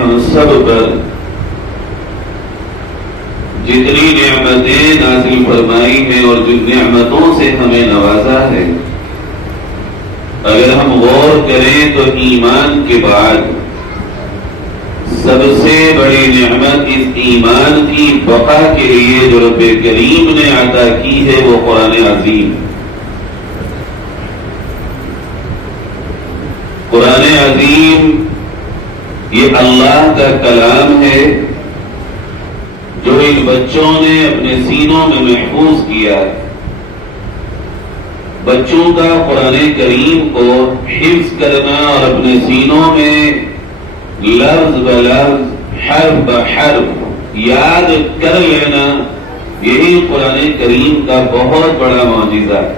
ہم سب پر جتنی نعمتیں نازل فرمائی ہیں اور جن نعمتوں سے ہمیں نوازا ہے، اگر ہم غور کریں تو ایمان کے بعد سب سے بڑی نعمت اس ایمان کی بقا کے لیے جو رب کریم نے عطا کی ہے وہ قرآن عظیم۔ قرآن عظیم یہ اللہ کا کلام ہے جو ان بچوں نے اپنے سینوں میں محفوظ کیا ہے۔ بچوں کا قرآن کریم کو حفظ کرنا اور اپنے سینوں میں لفظ بلفظ حرف بحرف یاد کر لینا، یہی قرآن کریم کا بہت بڑا معجزہ ہے۔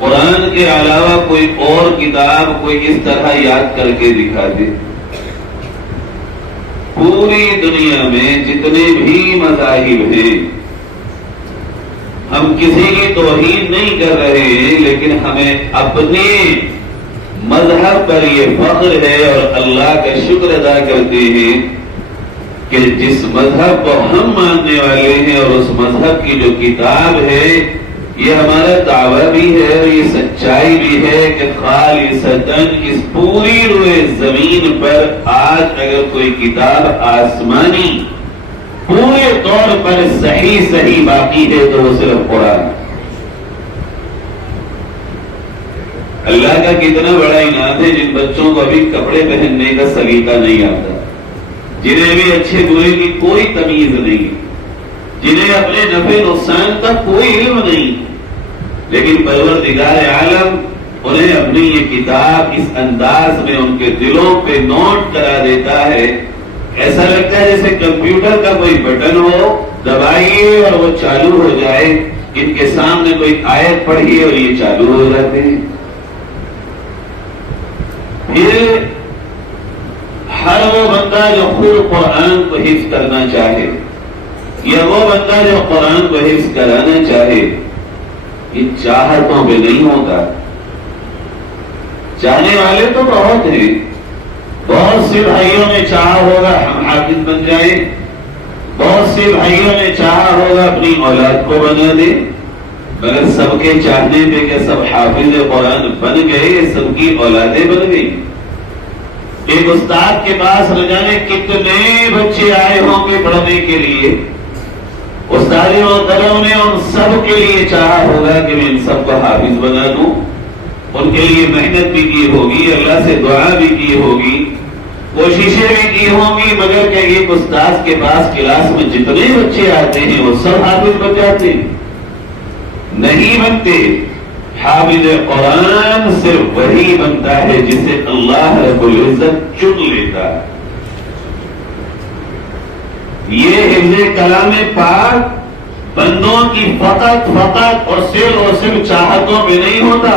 قرآن کے علاوہ کوئی اور کتاب کوئی اس طرح یاد کر کے دکھا دے۔ پوری دنیا میں جتنے بھی مذاہب ہیں، ہم کسی کی توہین نہیں کر رہے ہیں، لیکن ہمیں اپنے مذہب پر یہ فخر ہے اور اللہ کا شکر ادا کرتے ہیں کہ جس مذہب کو ہم ماننے والے ہیں اور اس مذہب کی جو کتاب ہے، یہ ہمارا دعویٰ بھی ہے اور یہ سچائی بھی ہے کہ خالصتاً اس پوری روئے زمین پر آج اگر کوئی کتاب آسمانی پورے طور پر صحیح باقی ہے تو وہ صرف قرآن۔ اللہ کا کتنا بڑا انعام ہے جن بچوں کو ابھی کپڑے پہننے کا سلیقہ نہیں آتا، جنہیں بھی اچھے برے کی کوئی تمیز نہیں، جنہیں اپنے نفع نقصان کا کوئی علم نہیں، لیکن پروردگار عالم انہیں اپنی یہ کتاب اس انداز میں ان کے دلوں پہ نوٹ کرا دیتا ہے، ایسا لگتا ہے جیسے کمپیوٹر کا کوئی بٹن ہو، دبائیے اور وہ چالو ہو جائے۔ ان کے سامنے کوئی آیت پڑھیے اور یہ چالو ہو جاتے ہیں۔ پھر ہر وہ بندہ جو خود قرآن کو حفظ کرنا چاہے یا وہ بندہ جو قرآن کو حفظ کرانا چاہے، یہ چاہتوں پہ نہیں ہوتا۔ چاہنے والے تو بہت ہیں، بہت سے بھائیوں نے چاہا ہوگا ہم حافظ بن جائیں، بہت سے بھائیوں نے چاہا ہوگا اپنی اولاد کو بنا دے، مگر سب کے چاہنے پہ کہ سب حافظ قرآن بن گئے، سب کی اولادیں بن گئی۔ ایک استاد کے پاس نہ جانے کتنے بچے آئے ہوں گے پڑھنے کے لیے، استاد محترم نے ان سب کے لیے چاہا ہوگا کہ میں ان سب کو حافظ بنا دوں، ان کے لیے محنت بھی کی ہوگی، اللہ سے دعا بھی کی ہوگی، کوششیں بھی کی ہوں گی، مگر کہ ایک استاد کے پاس کلاس میں جتنے بچے آتے ہیں وہ سب حافظ بن جاتے ہیں؟ نہیں بنتے۔ حافظ قرآن صرف وہی بنتا ہے جسے اللہ رب العزت چن لیتا ہے۔ یہ حفظ کلام پاک بندوں کی فقط اور صرف چاہتوں میں نہیں ہوتا،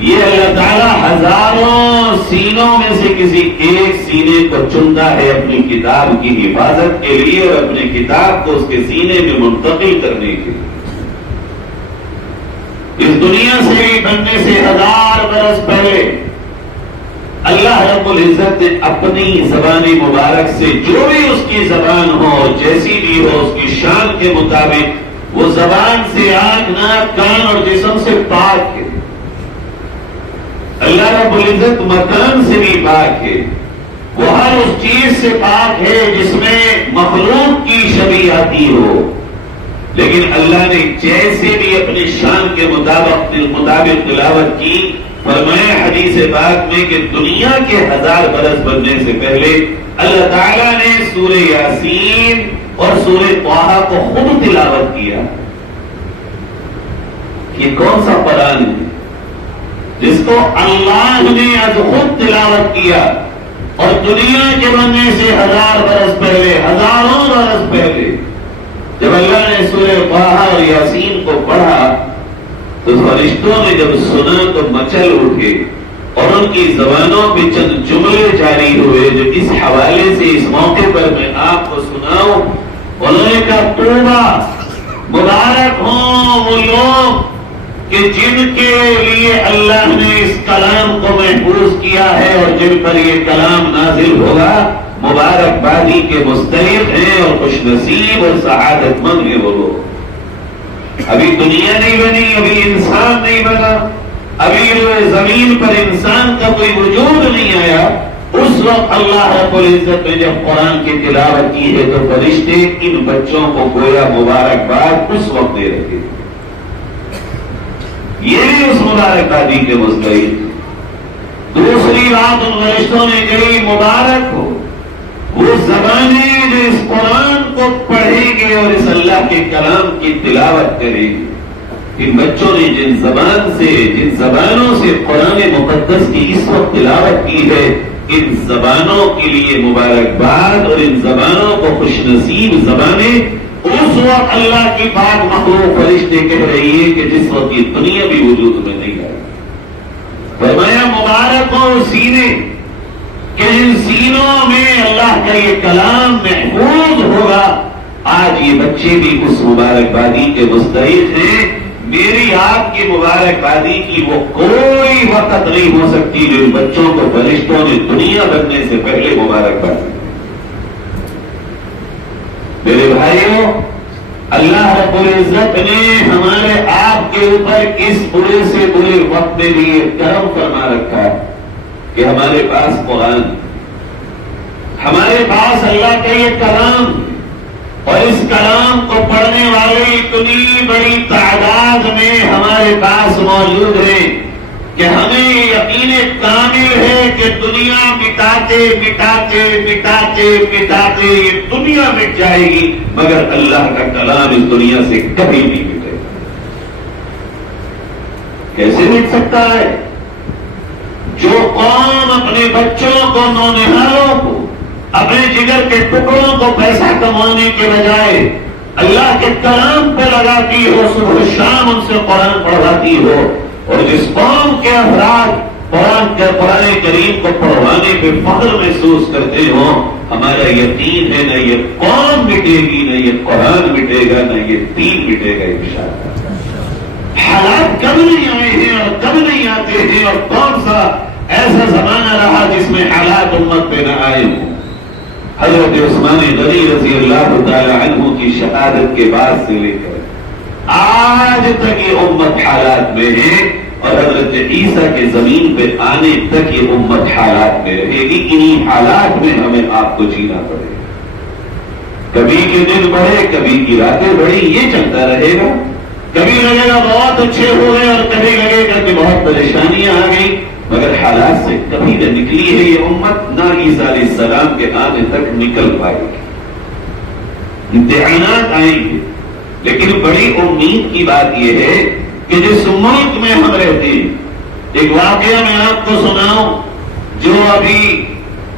یہ اللہ تعالیٰ ہزاروں سینوں میں سے کسی ایک سینے کو چنتا ہے اپنی کتاب کی حفاظت کے لیے اور اپنی کتاب کو اس کے سینے میں منتقل کرنے کے لیے۔ اس دنیا سے بننے سے 1000 برس پہلے اللہ رب العزت نے اپنی زبان مبارک سے جو بھی اس کی زبان ہو، جیسی بھی ہو، اس کی شان کے مطابق وہ زبان سے آنکھ، ناک، کان اور جسم سے پاک ہے۔ اللہ رب العزت مکان سے بھی پاک ہے، وہ ہر اس چیز سے پاک ہے جس میں مخلوق کی شبیہ آتی ہو، لیکن اللہ نے جیسے بھی اپنی شان کے مطابق تلاوت کی، فرمایا حدیث پاک میں کہ دنیا کے 1000 برس بننے سے پہلے اللہ تعالیٰ نے سورہ یاسین اور سورہ طٰہٰ کو خود تلاوت کیا۔ یہ کون سا قرآن ہے جس کو اللہ نے از خود تلاوت کیا اور دنیا کے بننے سے 1000 برس پہلے، ہزاروں برس پہلے جب اللہ نے سورہ طٰہٰ اور یاسین کو پڑھا تو فرشتوں نے جب سنا تو مچل اٹھے اور ان کی زبانوں پہ چند جملے جاری ہوئے جو اس حوالے سے اس موقع پر میں آپ کو سناؤں۔ انہوں نے کہا توبہ، مبارک ہوں وہ لوگ کہ جن کے لیے اللہ نے اس کلام کو محفوظ کیا ہے اور جن پر یہ کلام نازل ہوگا مبارکبادی کے مستحق ہیں اور خوش نصیب اور سعادت مند ہیں وہ لوگ. ابھی دنیا نہیں بنی، ابھی انسان نہیں بنا، ابھی زمین پر انسان کا کوئی وجود نہیں آیا، اس وقت اللہ رب العزت نے جب قرآن کی تلاوت کی ہے تو فرشتے ان بچوں کو گویا مبارکباد اس وقت دے رہے تھے. یہ بھی اس مبارکبادی کے مستحق. دوسری بات ان فرشتوں نے کہی مبارک ہو وہ زبانیں جو اس قرآن کو پڑھیں گے اور اس اللہ کے کلام کی تلاوت کریں گے. ان بچوں نے جن زبانوں سے قرآن مقدس کی اس وقت تلاوت کی ہے، ان زبانوں کے لیے مبارکباد اور ان زبانوں کو خوش نصیب زبانیں اس وقت اللہ کی پاک مخلوق فرشتے کہہ رہی ہے کہ جس وقت یہ دنیا بھی وجود میں نہیں آئی. فرمایا مبارک ہو سینے کہ ان سینوں میں اللہ کا یہ کلام محفوظ ہوگا. آج یہ بچے بھی اس مبارکبادی کے مستحق ہیں. میری آپ کی مبارکبادی کی وہ کوئی وقت نہیں ہو سکتی جو ان بچوں کو فرشتوں نے دنیا بننے سے پہلے مبارکبادی. میرے بھائیوں، اللہ رب العزت نے ہمارے آپ کے اوپر اس برے سے برے وقت میں بھی یہ کرم فرما رکھا ہے کہ ہمارے پاس قرآن، ہمارے پاس اللہ کا یہ کلام اور اس کلام کو پڑھنے والے اتنی بڑی تعداد میں ہمارے پاس موجود ہیں کہ ہمیں یہ یقین کامل ہے کہ دنیا مٹاتے مٹاتے مٹاتے مٹاتے یہ دنیا مٹ جائے گی مگر اللہ کا کلام اس دنیا سے کبھی نہیں مٹے. کیسے مٹ سکتا ہے؟ جو قوم اپنے بچوں کو نونہالوں کو اپنے جگر کے ٹکڑوں کو پیسہ کمانے کے بجائے اللہ کے کلام پہ لگاتی ہو، صبح شام ان سے قرآن پڑھواتی ہو، اور جس قوم کے افراد قرآن کریم کو پڑھوانے پہ فخر محسوس کرتے ہوں، ہمارا یقین ہے نہ یہ قوم مٹے گی، نہ یہ قرآن مٹے گا، نہ یہ دین مٹے گا انشاءاللہ. حالات کب نہیں آئے ہیں اور کب نہیں آتے ہیں، اور کون سا ایسا زمانہ رہا جس میں حالات امت پہ نہ آئے ہوں. حضرت عثمان غنی رضی اللہ تعالی عنہ کی شہادت کے بعد سے لے کر آج تک یہ امت حالات میں ہے، اور حضرت عیسیٰ کے زمین پہ آنے تک یہ امت حالات میں رہے گی. انہی حالات میں ہمیں آپ کو جینا پڑے گا. کبھی کے دن بڑھے، کبھی کی راتیں بڑھی، یہ چلتا رہے گا. کبھی لگے گا بہت اچھے ہو گئے اور کبھی لگے گا کہ بہت پریشانیاں آ گئی، مگر حالات سے کبھی نہ نکلی ہے یہ امت، نہ عیسیٰ علیہ السلام کے آنے تک نکل پائے گی. امتحانات آئیں گے، لیکن بڑی امید کی بات یہ ہے کہ جس ملک میں ہم رہتے ہیں، ایک واقعہ میں آپ کو سناؤں جو ابھی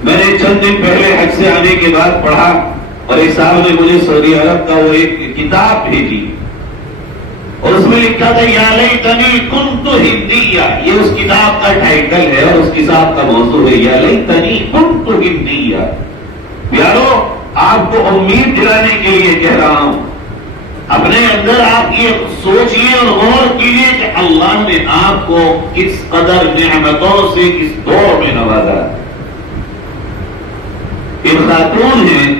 میں نے چند دن پہلے حج سے آنے کے بعد پڑھا، اور ایک صاحب نے مجھے سعودی عرب کا وہ ایک کتاب بھیجی اور اس میں لکھا تھا یا لیتنی کنت ہندیہ. یہ اس کتاب کا ٹائٹل ہے اور اس کتاب کا موضوع ہے یا لیتنی کنت ہندیہ. پیارو، آپ کو امید دلانے کے لیے کہہ رہا ہوں، اپنے اندر آپ یہ سوچئے اور غور کیجئے کہ اللہ نے آپ کو کس قدر نعمتوں سے اس دور میں نوازا. ایک خاتون ہیں،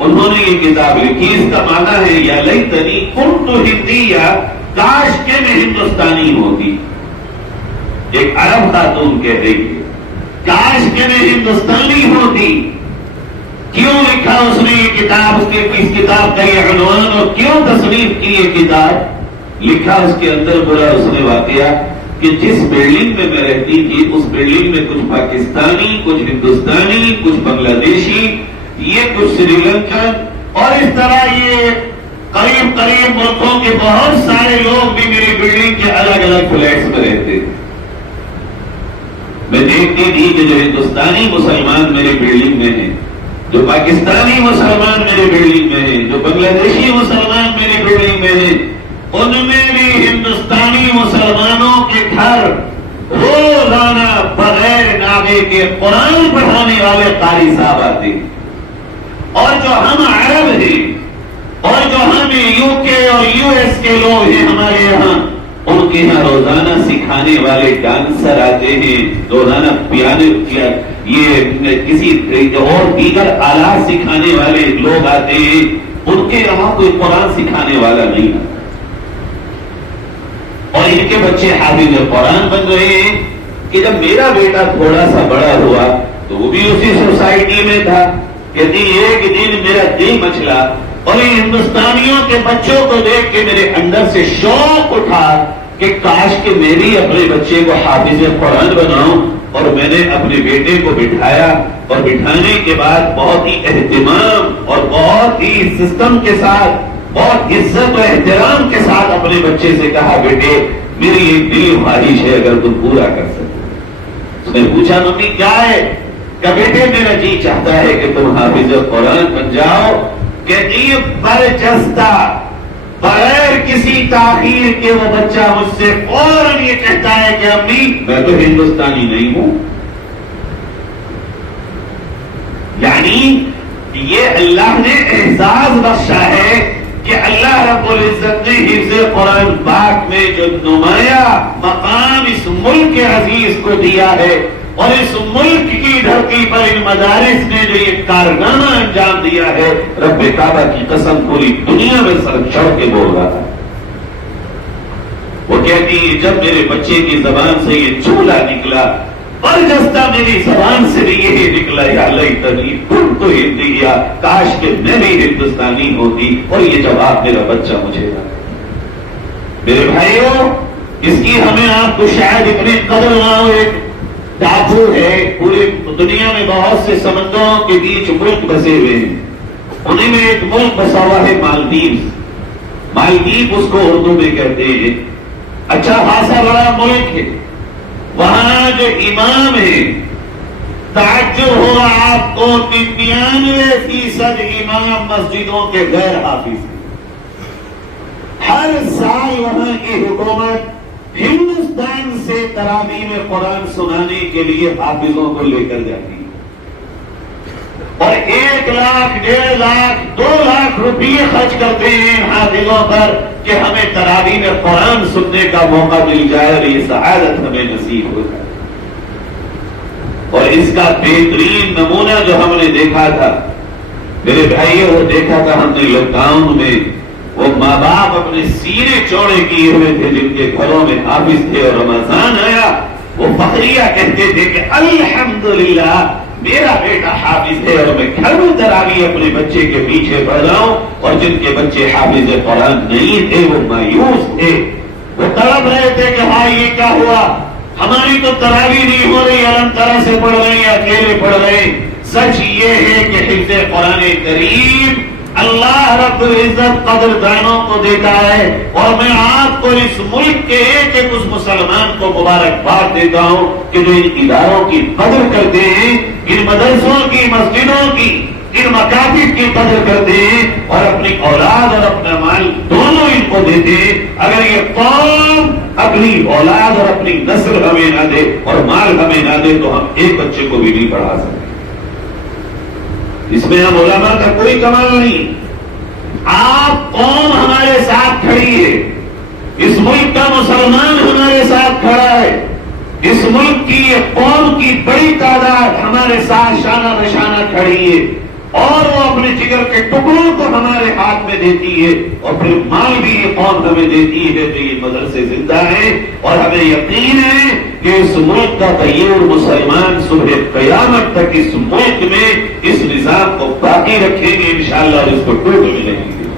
انہوں نے یہ کتاب لکھی، اس کا معنی ہے یا لیتنی کنت ہندیہ، کاش کے میں ہندوستانی ہوتی. ایک عرب خاتون کہہ رہی ہے کاش کے میں ہندوستانی ہوتی. کیوں لکھا اس نے یہ کتاب، اس کتاب کا یہ عنوان، اور کیوں تصنیف کی یہ کتاب؟ لکھا اس کے اندر برا اس نے واقعہ کہ جس بلڈنگ میں میں رہتی تھی اس بلڈنگ میں کچھ پاکستانی، کچھ ہندوستانی، کچھ بنگلہ دیشی، یہ کچھ سری لنکن، اور اس طرح یہ قریب قریب ملکوں کے بہت سارے لوگ بھی میری بلڈنگ کے الگ الگ فلیٹس میں رہتے تھے. میں دیکھتی تھی کہ جو ہندوستانی مسلمان میری بلڈنگ میں ہیں، جو پاکستانی مسلمان میرے بلڈنگ میں ہیں، جو بنگلہ دیشی مسلمان میرے بلڈنگ میں ہیں، ان میں بھی ہندوستانی مسلمانوں کے گھر روزانہ بغیر ناغے کے قرآن پڑھانے والے قاری صاحب آتے ہیں. اور جو ہم عرب ہیں اور جو ہم یو کے اور یو ایس کے لوگ ہیں، ہمارے یہاں ان کے یہاں روزانہ سکھانے والے ڈانسر آتے ہیں، روزانہ پیانے یہ کسی اور دیگر آلات سکھانے والے لوگ آتے ہیں، ان کے یہاں کوئی قرآن سکھانے والا نہیں آتا، اور ان کے بچے حافظ قرآن بن رہے ہیں کہ جب میرا بیٹا تھوڑا سا بڑا ہوا تو وہ بھی اسی سوسائٹی میں تھا، کہتی ایک دن میرا دل مچلا اور ان ہندوستانیوں کے بچوں کو دیکھ کے میرے اندر سے شوق اٹھا کہ کاش کہ میں بھی اپنے بچے کو حافظ قرآن بناؤں، اور میں نے اپنے بیٹے کو بٹھایا، اور بٹھانے کے بعد بہت ہی اہتمام اور بہت ہی سسٹم کے ساتھ، بہت عزت و احترام کے ساتھ اپنے بچے سے کہا بیٹے میری ایک دلی خواہش ہے اگر تم پورا کر سکتے۔ اس نے پوچھا ممی کیا ہے؟ کہ بیٹے میرا جی چاہتا ہے کہ تم حافظ قرآن بن جاؤ۔ کہتی برجستہ بغیر کسی تاخیر کے وہ بچہ مجھ سے فوراً یہ کہتا ہے کہ امی میں تو ہندوستانی نہیں ہوں۔ یعنی یہ اللہ نے اعزاز بخشا ہے کہ اللہ رب العزت نے حفظ قرآن پاک میں جو نمایاں مقام اس ملک عزیز کو دیا ہے، اور اس ملک کی دھرتی پر ان مدارس نے جو یہ کارنامہ انجام دیا ہے، رب کعبہ کی قسم پوری دنیا میں سر چڑھ کے بول رہا ہے۔ وہ کہتی ہے جب میرے بچے کی زبان سے یہ جملہ نکلا، برجستہ میری زبان سے بھی یہی نکلا یا لیتنی کنت ہندیہ، کاش کہ میں بھی ہندوستانی ہوتی، اور یہ جواب میرا بچہ مجھے دے۔ میرے بھائیوں اس کی ہمیں آپ کو شاید اتنی قدر نہ ہو، ایک ٹاپو ہے پوری دنیا میں بہت سے سمندروں کے بیچ ملک بسے ہوئے ہیں، انہیں میں ایک ملک بسا ہوا ہے مالدیپ۔ مالدیپ اس کو اردو میں کہتے ہیں، اچھا خاصا بڑا ملک ہے، وہاں جو امام ہے تعجب ہوگا آپ کو 99% امام مسجدوں کے غیر حافظ ہیں۔ ہر سال وہاں کی حکومت ہندوستان سے تراویح میں قرآن سنانے کے لیے حافظوں کو لے کر جاتی ہے، اور 1 لاکھ 1.5 لاکھ 2 لاکھ روپیے خرچ کرتے ہیں حافظوں پر کہ ہمیں تراویح میں قرآن سننے کا موقع مل جائے اور یہ سعادت ہمیں نصیب ہو جائے۔ اور اس کا بہترین نمونہ جو ہم نے دیکھا تھا میرے بھائیوں، وہ دیکھا تھا ہم نے لاک ڈاؤن میں، وہ ماں باپ اپنے سینے چوڑے کیے ہوئے تھے جن کے گھروں میں حافظ تھے، اور رمضان آیا وہ فخریہ کہتے تھے کہ الحمدللہ میرا بیٹا حافظ ہے، اور میں گھر میں تراویح اپنے بچے کے پیچھے پڑھ رہا ہوں۔ اور جن کے بچے حافظ قرآن نہیں تھے وہ مایوس تھے، وہ تڑپ رہے تھے کہ ہاں یہ کیا ہوا، ہماری تو تراویح نہیں ہو رہی، الم طرح سے پڑھ رہے ہیں، اکیلے پڑھ رہے ہیں۔ سچ یہ ہے کہ حفظ قرآن کریم اللہ رب العزت قدردانوں کو دیتا ہے، اور میں آپ کو اس ملک کے ایک ایک اس مسلمان کو مبارکباد دیتا ہوں کہ جو ان اداروں کی قدر کرتے ہیں، ان مدرسوں کی، مسجدوں کی، ان مکاتب کی قدر کرتے ہیں، اور اپنی اولاد اور اپنا مال دونوں ان کو دیتے ہیں۔ اگر یہ قوم اپنی اولاد اور اپنی نسل ہمیں نہ دے اور مال ہمیں نہ دے تو ہم ایک بچے کو بھی نہیں پڑھا سکتے۔ اس میں ہم علماء کا کوئی کمال نہیں، آپ قوم ہمارے ساتھ کھڑی ہے، اس ملک کا مسلمان ہمارے ساتھ کھڑا ہے، اس ملک کی قوم کی بڑی تعداد ہمارے ساتھ شانہ بشانہ کھڑی ہے، اور وہ اپنے جگر کے ٹکڑوں کو ہمارے ہاتھ میں دیتی ہے، اور پھر مال بھی یہ قوم ہمیں دیتی ہے تو یہ مدرسے زندہ ہیں، اور ہمیں یقین ہے کہ اس ملک کا طیور مسلمان صبح قیامت تک اس ملک میں اس نظام کو باقی رکھیں گے انشاءاللہ، اور اس کو ٹوٹ ملیں گے۔